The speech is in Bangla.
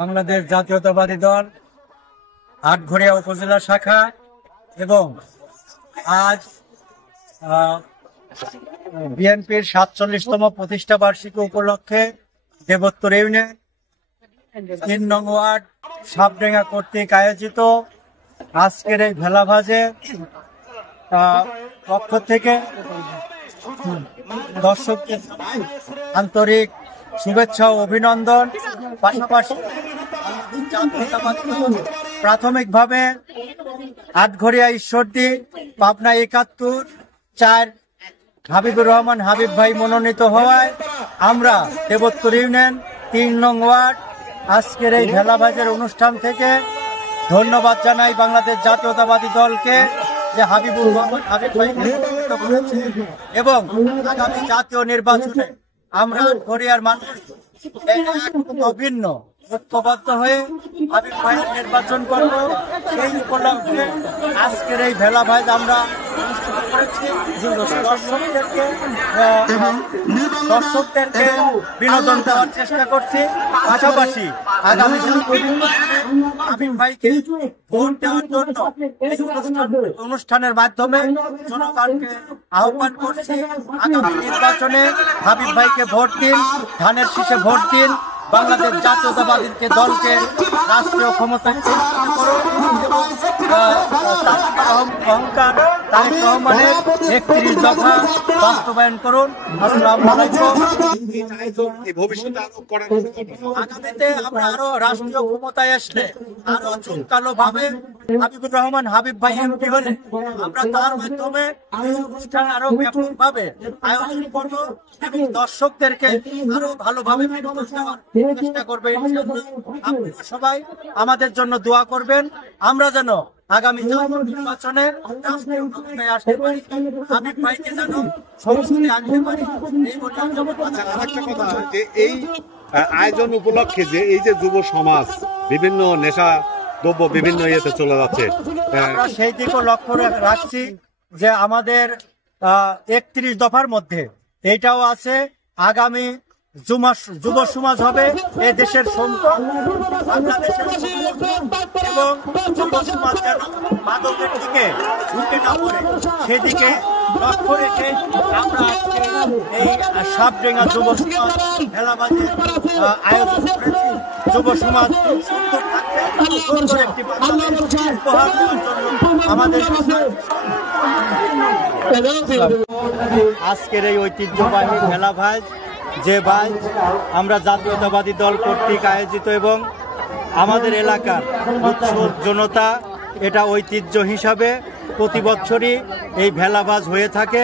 বাংলাদেশ জাতীয়তাবাদী দল আটঘরিয়া উপজেলা শাখা এবং আজ বিএনপির ৪৭তম প্রতিষ্ঠা বার্ষিকী উপলক্ষে দেবোত্তর ইউনিয়ন ৩ নং ওয়ার্ড সাবডেঙ্গা কর্তৃক আয়োজিত আজকের এই ভেলাভাজে পক্ষ থেকে দর্শকদের আন্তরিক শুভেচ্ছা ও অভিনন্দন। পাশাপাশি প্রাথমিকভাবে আটঘরিয়া ঈশ্বরদী পাবনা ৭১-৪ হাবিবুর রহমান হাবিব ভাই মনোনীত হওয়ায় আমরা দেবোত্তর ইউনিয়ন ৩ নং ওয়ার্ড আজকের এই ভেলাভাজের অনুষ্ঠান থেকে ধন্যবাদ জানাই বাংলাদেশ জাতীয়তাবাদী দলকে যে হাবিবুর রহমান হাবিব ভাই মনোনীত করেছে এবং আগামী জাতীয় নির্বাচনে আমরা আটঘরিয়ার মানুষ অভিন্ন ঐক্যবদ্ধ হয়ে হাবিব ভাইয়ের নির্বাচন করব। সেই উপলক্ষে আজকের এই ভেলাভাজ আমরা অনুষ্ঠিত করেছি। দর্শকদেরকে বিনোদন দেওয়ার চেষ্টা করছি। পাশাপাশি আগামী হাবিব ভাইকে ভোট দেওয়ার জন্য অনুষ্ঠানের মাধ্যমে জনগণকে আহ্বান করছি। আগামী নির্বাচনে হাবিব ভাইকে ভোট দিন, ধানের শীষে ভোট দিন, বাংলাদেশ জাতীয়তাবাদী দলকে রাষ্ট্রীয় ক্ষমতায় অহংকার তারেক রহমানের ৩১ দফা বাস্তবায়ন করুন। আসসালামু আলাইকুম। আগামীতে আমরা আরো রাষ্ট্রীয় ক্ষমতায় আসলে আরো জোরকালো ভাবে হাবিবুর রহমান হাবিব ভাই এমপি হলে আমরা তার মাধ্যমে অনুষ্ঠান আরো ব্যাপক ভাবে আয়োজন করব এবং দর্শকদেরকে আরো ভালোভাবে চেষ্টা করবে। আপনারা সবাই আমাদের জন্য দোয়া করবেন, আমরা যেন আগামী নির্বাচনে রাষ্ট্রীয় ক্ষমতায় আসতে পারি, হাবিব ভাইকে যেন সংসদে আনতে পারি। আরেকটা কথা যে এই আয়োজন উপলক্ষে যে এই যে যুব সমাজ বিভিন্ন নেশা দ্রব্য বিভিন্ন ইয়েতে চলে যাচ্ছে, আমরা সেই দিকেও লক্ষ্য রাখছি যে আমাদের ৩১ দফার মধ্যে এইটাও আছে। আগামী যুব সমাজ হবে এই দেশের সম্পদ, বাংলাদেশের এবং যুব সমাজ যেন মাদকের দিকে ঝুঁকে না পড়ে সেদিকে লক্ষ্য রেখে আমরা আজকে এই সাবডেঙ্গা যুব সমাজ ভেলাভাজে আয়োজন করেছি। যুব সমাজ সুন্দর থাকতে সুন্দর একটি উপহার দেওয়ার জন্য আমাদের আজকের এই ঐতিহ্যবাহী ভেলাভাজ যে ভাজ আমরা জাতীয়তাবাদী দল কর্তৃক আয়োজিত এবং আমাদের এলাকার উৎসব জনতা এটা ঐতিহ্য হিসাবে প্রতি বছরই এই ভেলাভাজ হয়ে থাকে।